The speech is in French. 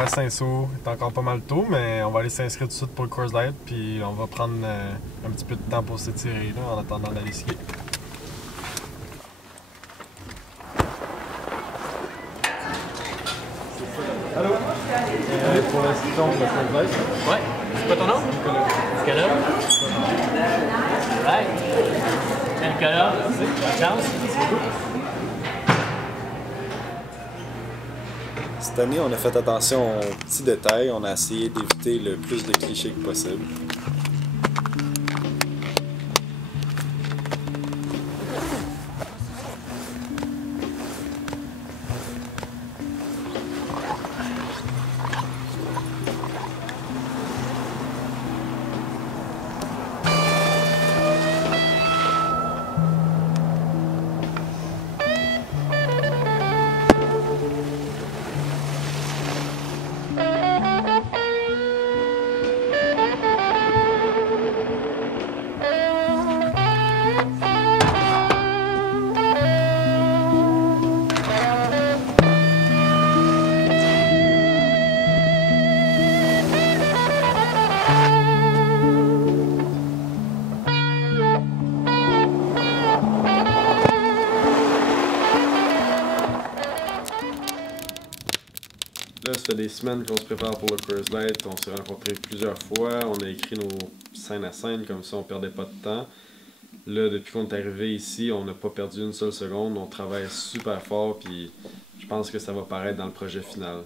à Saint-Saul. Il est encore pas mal tôt, mais on va aller s'inscrire tout de suite pour le Coors Light, puis on va prendre un petit peu de temps pour s'étirer là, en attendant d'aller skier. Allô? Pour l'inscription pour le Coors Light? Ouais. C'est quoi ton nom? Nicolas. Right. Nicolas, bonne chance. Cette année, on a fait attention aux petits détails. On a essayé d'éviter le plus de clichés que possible. Là, ça fait des semaines qu'on se prépare pour le Coors Light. On s'est rencontrés plusieurs fois. On a écrit nos scènes à scène, comme ça on perdait pas de temps. Là, depuis qu'on est arrivé ici, on n'a pas perdu une seule seconde. On travaille super fort, puis je pense que ça va paraître dans le projet final.